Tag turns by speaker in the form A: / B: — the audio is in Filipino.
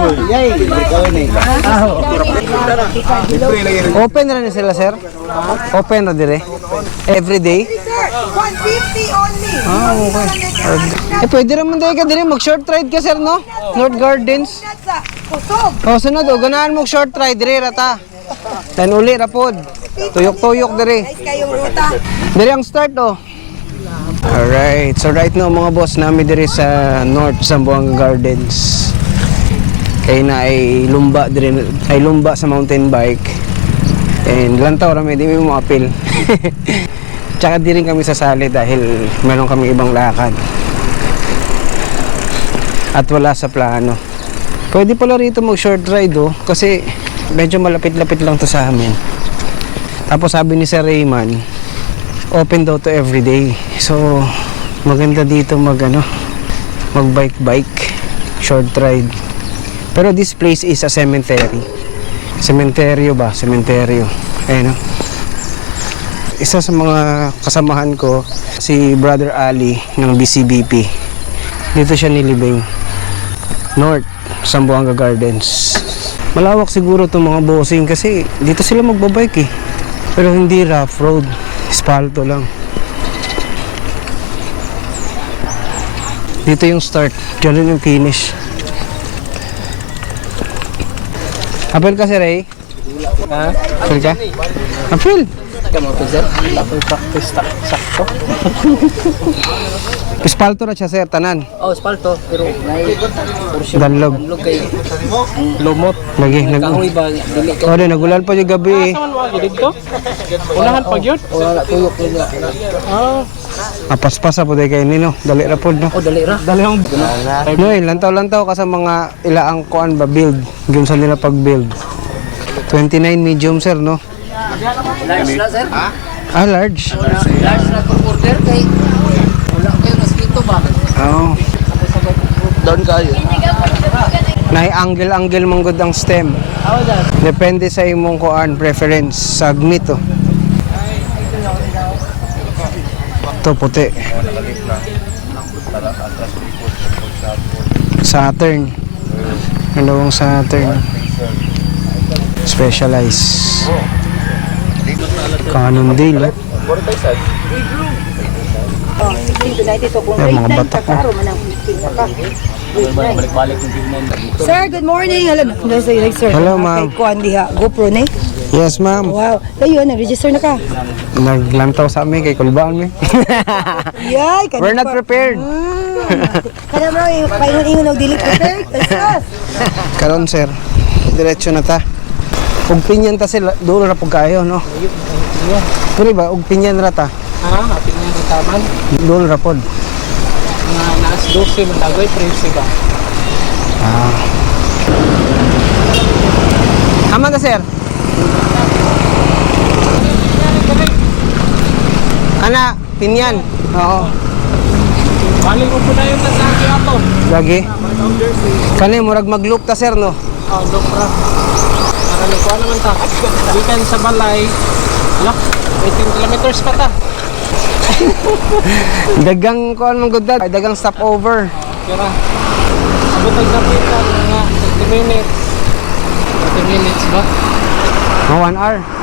A: Open na rin sila, sir? Open na dire? Every day?
B: 150 only.
A: Okay. Pwede naman tayo ka dire. Mag-short ride ka, sir, no? North Gardens.
B: Kusog.
A: Sunod, ganahan mo short ride dire, rata. Then uli, rapod. Tuyok-tuyok dire.
B: Guys, kayong ruta.
A: Dire ang start, oh. Alright, so right now mga boss, namin dire sa North Zamboanga Gardens. Kaya na ay lumba dire, ay lumba sa mountain bike. And lantaw rami, di may mga apil. Tsaka di rin kami sasali dahil meron kami ibang lakad. At wala sa plano. Pwede pala rito mag short ride, oh, kasi medyo malapit-lapit lang to sa amin. Tapos sabi ni Sir Rayman, open daw to everyday. So maganda dito mag bike short ride. Pero this place is a cemetery. Cementerio ba? Cementerio. Ayun, no? Isa sa mga kasamahan ko, si Brother Ali ng BCBP. Dito siya nilibing. North Zamboanga Gardens. Malawak siguro itong mga bossing kasi dito sila magbabike eh. Pero hindi rough road. Espalto lang. Dito yung start. Diyan rin yung finish. Apel ka, Sir Ray? Ha? Apel ka? Apel!
C: Kamu po, sir? Tapos practice sakto.
A: Espalto na siya, sir. Tanan.
C: Oh, espalto. Pero may portion.
A: Danlog.
C: Danlog kay lumot.
A: Lagi.
C: Kahoy ba? Dili ka.
A: Oh, nagulan pa yung gabi eh.
D: Saan mo dito? Unahan pag yun?
C: Wala tuyok nila.
A: Apaspasa po tayo kayo nino. Dali ra po, no?
C: Oh, dali ra.
D: Dali ang
A: No, lantaw-lantaw ka sa mga ilaang kuan ba build. Yung sa nila pag-build. 29 medium, sir, no?
C: Large na, sir.
A: Ah, large?
C: Large na per order kay wala kayo mosquito ba?
A: Oo.
C: Doon kayo.
A: Nahi-angle-angle mong good ang stem.
C: How that?
A: Depende sa imong kuan preference. Sagmit, oh. Ito, puti. Saturn. Dalawang Saturn. Specialized. Cannondale,
B: Oh, 16 to 90 to kung
A: Ay, mga
B: grade 9
A: batak
B: ka karo man ang 15 ka.
C: Balik-balik ng tignan.
B: Sir, good morning. Hello. Sir.
A: Hello, ma'am.
B: Kay Kuan diha. GoPro ni.
A: Yes, ma'am.
B: Wow. Ayun, nag-register na ka.
A: Naglantaw sa amin kay Kulbaan mi.
B: Yay,
A: We're not prepared.
B: Kana bro, paingon-ingon og dili prepared. Asas.
A: Karon, sir. Diretso na ta. Ug pinyan ta sila, dulo ra pug kayo, no? Puri ba ug pinyan ra ta?
D: ha, ating nga ritaman.
A: Dulo ra pod.
D: Nga naas 12 man dagoy prinsi ba.
A: Ah. Aman ta, sir. Ana, pinyan. Oo.
D: Balik ko po na yung tasaki ato.
A: Lagi. Kani murag mag-loop ta, sir, no?
D: Oh, dokra. Para nikuha naman ta. Gikan sa balay. Look, 18 kilometers pa ta.
A: Dagang kuan mong gudad, dagang stopover.
D: Kira. Abot ang kapitan mga 30 minutes. 30 minutes ba?
A: Mga 1 hour.